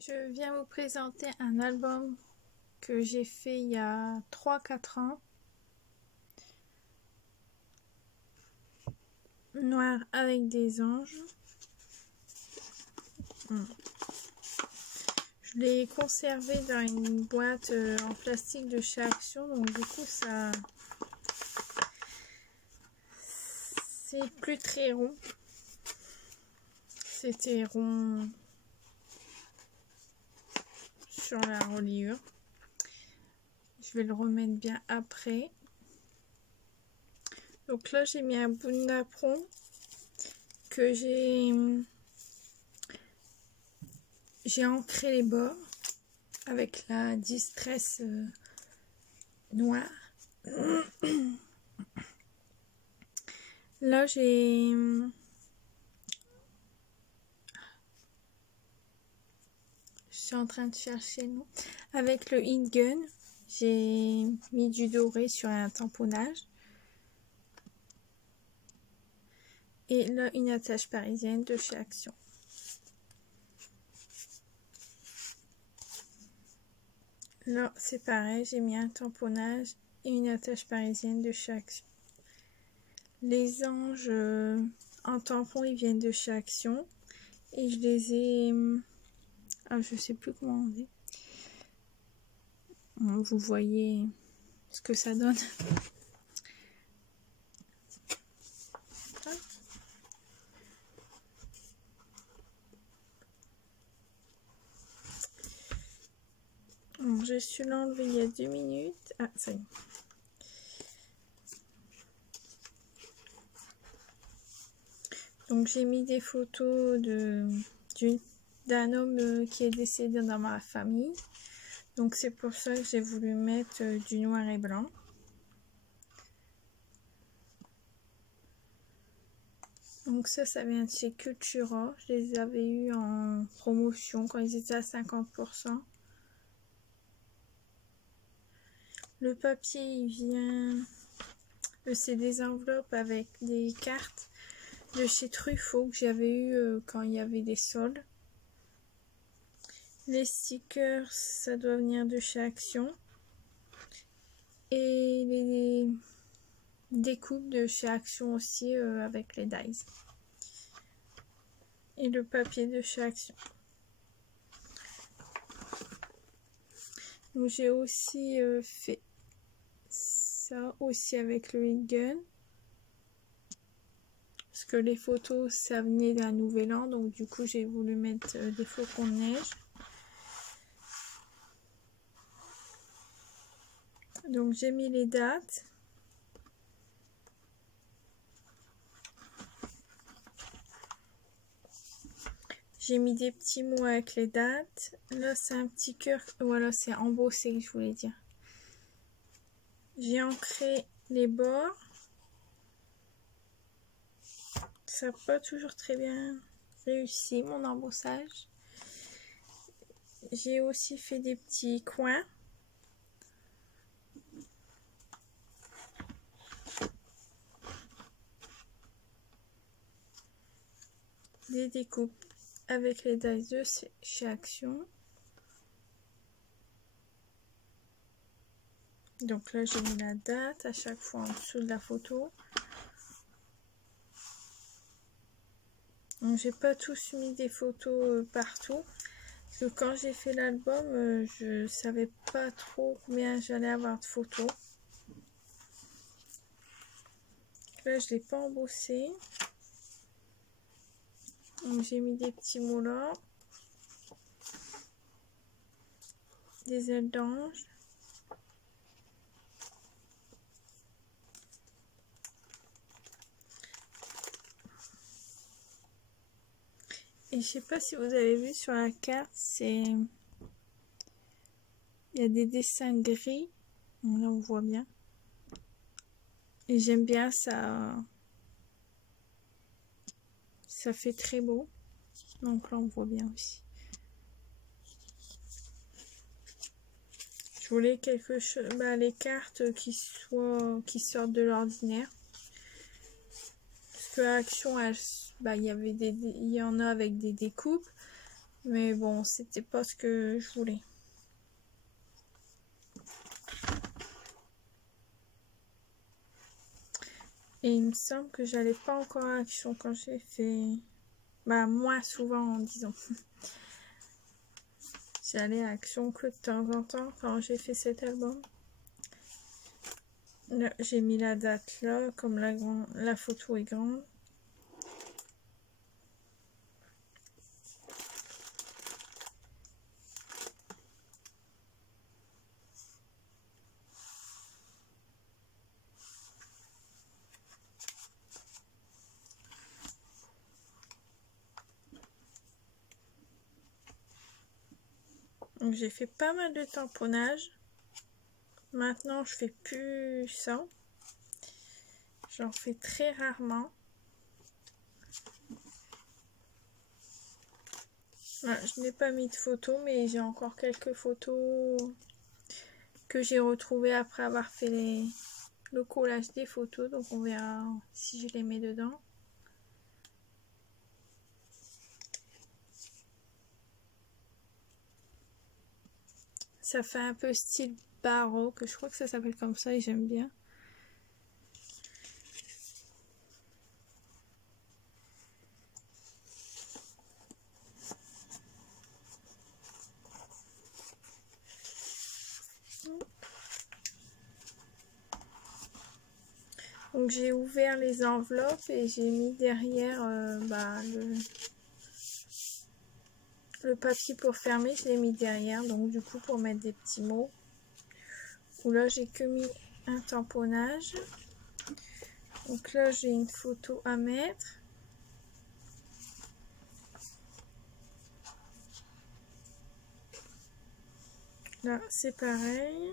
Je viens vous présenter un album que j'ai fait il y a 3-4 ans. Noir avec des anges. Je l'ai conservé dans une boîte en plastique de chez Action, donc du coup ça c'est plus très rond. C'était rond sur la reliure. Je vais le remettre bien après. Donc là j'ai mis un bout de napperon que j'ai ancré les bords avec la distress noire. Là je suis en train de chercher le nom. Avec le heat gun, j'ai mis du doré sur un tamponnage. Et là, une attache parisienne de chez Action. Là, c'est pareil, j'ai mis un tamponnage et une attache parisienne de chez Action. Les anges en tampon, ils viennent de chez Action. Et je les ai... je sais plus comment on dit. Bon, vous voyez ce que ça donne. Bon, je suis l'enlever il y a 2 minutes. Ah, ça y est. Donc j'ai mis des photos d'un homme qui est décédé dans ma famille. Donc c'est pour ça que j'ai voulu mettre du noir et blanc. Donc ça vient de chez Cultura. Je les avais eu en promotion quand ils étaient à 50%. Le papier, il vient... C'est des enveloppes avec des cartes de chez Truffaut que j'avais eu quand il y avait des soldes. Les stickers, ça doit venir de chez Action. Et les découpes de chez Action aussi avec les dies. Et le papier de chez Action. Donc j'ai aussi fait ça aussi avec le heat gun. Parce que les photos, ça venait d'un nouvel an. Donc du coup, j'ai voulu mettre des flocons de neige. Donc j'ai mis les dates. J'ai mis des petits mots avec les dates. Là, c'est un petit cœur. Voilà, c'est embossé que je voulais dire. J'ai ancré les bords. Ça n'a pas toujours très bien réussi, mon embossage. J'ai aussi fait des petits coins. Des découpes avec les dies de chez Action. Donc là, j'ai mis la date à chaque fois en dessous de la photo. Donc j'ai pas tous mis des photos partout. Parce que quand j'ai fait l'album, je savais pas trop combien j'allais avoir de photos. Là, je l'ai pas embossé. Donc j'ai mis des petits mots là. Des ailes d'ange. Et je sais pas si vous avez vu sur la carte, il y a des dessins gris. Donc là, on voit bien. Et j'aime bien ça. Ça fait très beau. Donc là, on voit bien aussi. Je voulais quelque chose, les cartes qui sortent de l'ordinaire. Parce que Action, il y en a avec des découpes. Mais bon, c'était pas ce que je voulais. Et il me semble que j'allais pas encore à Action quand j'ai fait... Bah, moins souvent, disons. J'allais à Action que de temps en temps quand j'ai fait cet album. Là, j'ai mis la date là, comme la photo est grande. Donc j'ai fait pas mal de tamponnage. Maintenant, je fais plus ça. J'en fais très rarement. Là, je n'ai pas mis de photos, mais j'ai encore quelques photos que j'ai retrouvées après avoir fait le collage des photos. Donc on verra si je les mets dedans. Ça fait un peu style baroque, je crois que ça s'appelle comme ça et j'aime bien. Donc j'ai ouvert les enveloppes et j'ai mis derrière le papier pour fermer, je l'ai mis derrière, donc du coup pour mettre des petits mots. Où là j'ai que mis un tamponnage. Donc là j'ai une photo à mettre. Là c'est pareil.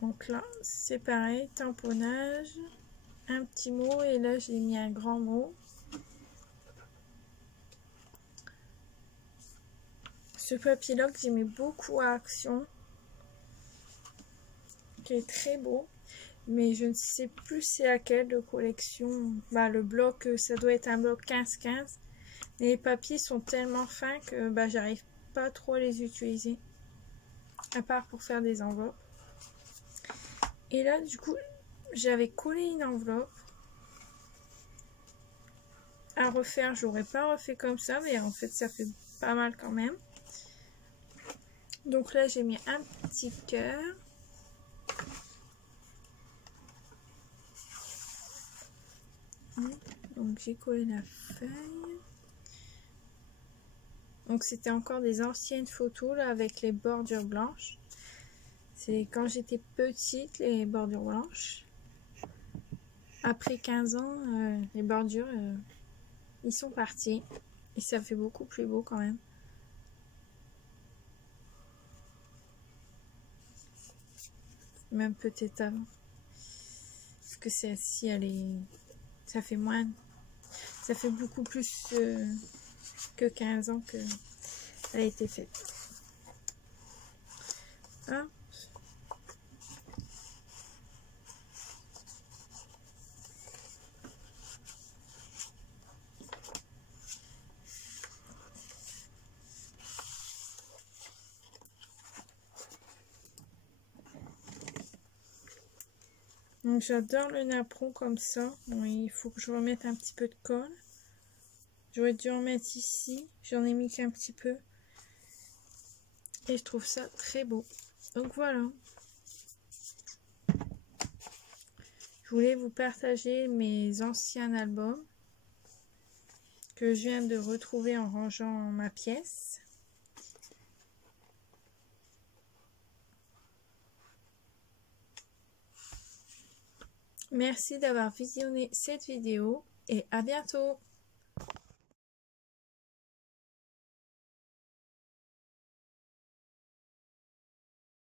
Donc là c'est pareil, tamponnage, un petit mot et là j'ai mis un grand mot. Ce papier là que j'aimais beaucoup à Action, qui est très beau, mais je ne sais plus c'est laquelle de collection. Bah, le bloc, ça doit être un bloc 15-15. Les papiers sont tellement fins que bah, j'arrive pas trop à les utiliser, à part pour faire des enveloppes. Et là, du coup, j'avais collé une enveloppe à refaire. J'aurais pas refait comme ça, mais en fait, ça fait pas mal quand même. Donc là, j'ai mis un petit cœur. Donc j'ai collé la feuille. Donc c'était encore des anciennes photos là avec les bordures blanches. C'est quand j'étais petite, les bordures blanches. Après 15 ans, les bordures, ils sont partis. Et ça fait beaucoup plus beau quand même. Même peut-être avant. Parce que celle-ci, elle est... Ça fait moins... Ça fait beaucoup plus que 15 ans qu'elle a été faite. Ah. Donc j'adore le napperon comme ça. Bon, il faut que je remette un petit peu de colle. J'aurais dû en mettre ici. J'en ai mis qu'un petit peu. Et je trouve ça très beau. Donc voilà. Je voulais vous partager mes anciens albums que je viens de retrouver en rangeant ma pièce. Merci d'avoir visionné cette vidéo et à bientôt.